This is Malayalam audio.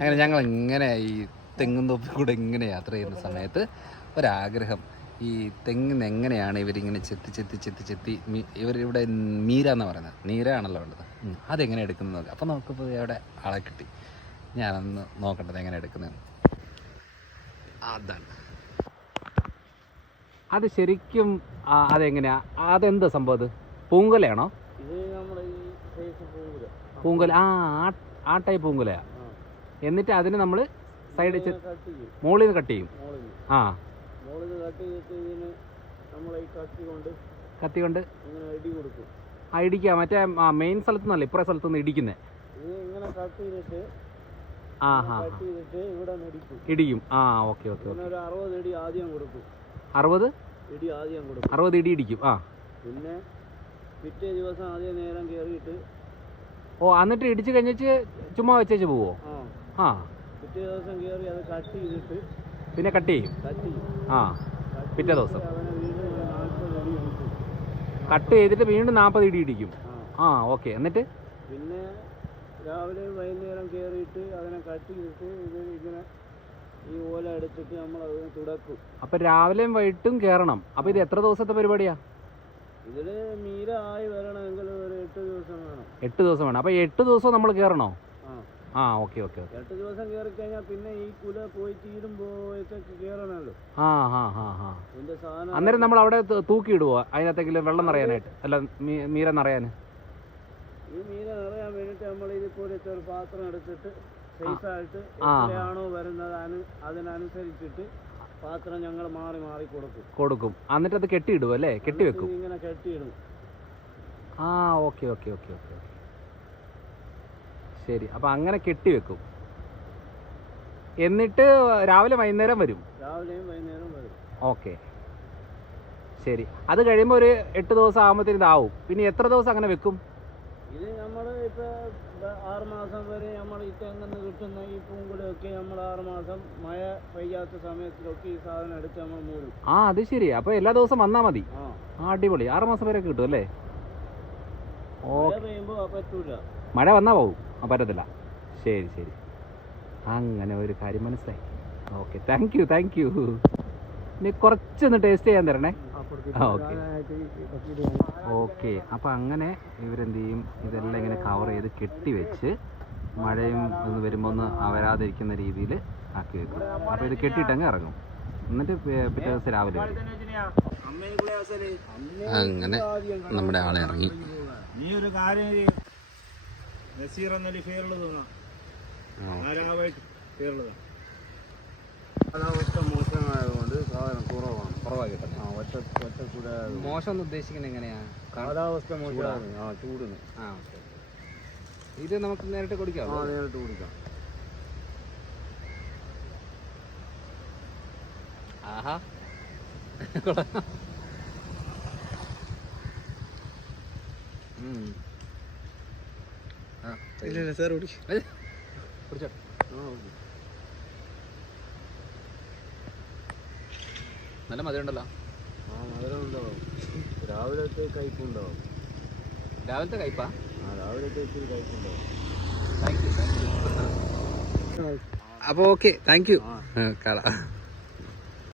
അങ്ങനെ ഞങ്ങൾ ഇങ്ങനെ ഈ തെങ്ങും തോപ്പിൽ കൂടെ ഇങ്ങനെ യാത്ര ചെയ്യുന്ന സമയത്ത് ഒരാഗ്രഹം, ഈ തെങ്ങിന് എങ്ങനെയാണ് ഇവരിങ്ങനെ ചെത്തി ഇവരിവിടെ മീര എന്നാണ് പറയുന്നത്, നീരാണല്ലോ ഉള്ളത്, അതെങ്ങനെ എടുക്കുന്നത്. അപ്പോൾ നോക്കുമ്പോൾ അവിടെ ആളെ കിട്ടി. ഞാനൊന്ന് നോക്കണ്ടത് എങ്ങനെ എടുക്കുന്നതെന്ന്. അതാണ് അത് ശരിക്കും. അതെങ്ങനെയാ, അതെന്താ സംഭവം? അത് പൂങ്കുലയാണോ? പൂങ്കുല. ആ ടൈപ്പ് പൂങ്കുലയാ. എന്നിട്ട് അതിന് നമ്മൾ സൈഡ് മുകളിൽ നിന്ന് കട്ട് ചെയ്യും. കത്തി കൊണ്ട് ഇടിക്കുക. മറ്റേ മെയിൻ സ്ഥലത്ത് നിന്നല്ല, ഇപ്പുറ സ്ഥലത്തുനിന്ന് ഇടിക്കുന്നത്. ഇടിക്കും. ഓക്കെ. 60 ഇടി ഇടിക്കും. പിന്നെ പിറ്റേ ദിവസം ആദ്യം നേരം കയറിയിട്ട് എന്നിട്ട് ഇടിച്ചു കഴിഞ്ഞിട്ട് ചുമ്മാ വെച്ചേച്ച് പോവോ? പിറ്റേ ദിവസം കയറി അത് കട്ട് ചെയ്തിട്ട് പിന്നെ കട്ട് ചെയ്യും. പിറ്റേ ദിവസം കട്ട് ചെയ്തിട്ട് വീണ്ടും 40 ഇടി ഇടിക്കും. ഓക്കെ. എന്നിട്ട് പിന്നെ രാവിലെ വൈകുന്നേരം കയറിയിട്ട് അതിനെ കട്ട് ചെയ്തിട്ട് ഇത് ഇങ്ങനെ ഈ ഓല എടുത്തിട്ട് നമ്മൾ അതിനെ തുടക്കും. അപ്പൊ രാവിലെയും വൈകിട്ടും കയറണം. അപ്പൊ ഇത് എത്ര ദിവസത്തെ പരിപാടിയാ? ഇതില് മീര ആയി വരണമെങ്കിൽ ഒരു 8 ദിവസം വേണം. 8 ദിവസം വേണം. അപ്പൊ 8 ദിവസം നമ്മൾ കയറണോ? ഓക്കെ. 8 ദിവസം കയറി കഴിഞ്ഞാൽ പിന്നെ ഈ കുല പോയി തീരുമ്പോഴത്തേക്ക് കയറണല്ലോ. അന്നേരം നമ്മൾ അവിടെ തൂക്കി ഇടുവോ അതിനകത്തേക്ക് വെള്ളം നിറയാനായിട്ട്? അല്ല, മീര നിറയാന്. ഈ മീര നിറയാൻ വേണ്ടിട്ട് നമ്മൾ ഇതുപോലത്തെ ഒരു പാത്രം എടുത്തിട്ട് സൈസായിട്ട് എത്രയാണോ വരുന്നത് അതിനനുസരിച്ചിട്ട് പാത്രം ഞങ്ങൾ മാറി മാറി കൊടുക്കും. എന്നിട്ട് അത് കെട്ടിയിടും അല്ലേ? കെട്ടിവെക്കും. ഇങ്ങനെ കെട്ടിയിടും. ഓക്കെ. ശരി. അപ്പൊ അങ്ങനെ കെട്ടിവെക്കും. എന്നിട്ട് രാവിലെയും വൈകുന്നേരം വരും. ഓക്കെ, ശരി. അത് കഴിയുമ്പോൾ ഒരു 8 ദിവസം ആകുമ്പോഴത്തേന് ഇതാവും. പിന്നെ എത്ര ദിവസം അങ്ങനെ വെക്കും? ഇത് നമ്മൾ ഇപ്പൊ 6 മാസം വരെ നമ്മൾ ഈ തെങ്ങിന്ന് കിട്ടുന്ന ഈ പൂങ്കുലൊക്കെ നമ്മൾ 6 മാസം മഴ പെയ്യാത്ത സമയത്തിലൊക്കെ ഈ സാധനം എടുത്ത് നമ്മൾ മൂടും. അത് ശരി. അപ്പൊ എല്ലാ ദിവസം വന്നാൽ മതി. അടിപൊളി. 6 മാസം വരെ കിട്ടും അല്ലേ? പറ്റൂല, മഴ വന്നാൽ പോകും. പറ്റത്തില്ല. ശരി. അങ്ങനെ ഒരു കാര്യം മനസ്സിലായി. Okay, thank you. ഇനി കുറച്ചൊന്ന് ടേസ്റ്റ് ചെയ്യാൻ തരണേ. ഓക്കെ. അപ്പം അങ്ങനെ ഇവരെന്ത് ചെയ്യും, ഇതെല്ലാം ഇങ്ങനെ കവർ ചെയ്ത് കെട്ടി വെച്ച് മഴയും ഒന്ന് വരുമ്പോൾ ഒന്ന് വരാതിരിക്കുന്ന രീതിയിൽ ആക്കി വെക്കും. അപ്പോൾ ഇത് കെട്ടിയിട്ടങ്ങ് ഇറങ്ങും. എന്നിട്ട് പിറ്റേ ദിവസം രാവിലെ വരും. അങ്ങനെ നമ്മുടെ ആളെ ഇറങ്ങി. നീ ഒരു കാര്യം നസീർ എന്നൊരു പേരുള്ളത് കാലാവസ്ഥ മോശമായതുകൊണ്ട് സാധനം കുറവായി കിട്ടുന്നത്. മോശം എന്ന് ഉദ്ദേശിക്കുന്നത് എങ്ങനെയാ? കാലാവസ്ഥ മോശമാണ്. ചൂടിന്. ഇത് നമുക്ക് നേരിട്ട് കുടിക്കാം. നേരിട്ട് കുടിക്കാം. ആഹാ, ഇല്ല സാർ കുടിച്ചോ. നല്ല മധുരം ഉണ്ടല്ലോ. മധുരം ഉണ്ടാവും. രാവിലത്തെ കയ്പുണ്ടാവും. രാവിലത്തെ കയ്പാ? രാവിലത്തെ ഇച്ചിരി കയ്പുണ്ടാവും. അപ്പോൾ ഓക്കെ, താങ്ക് യു.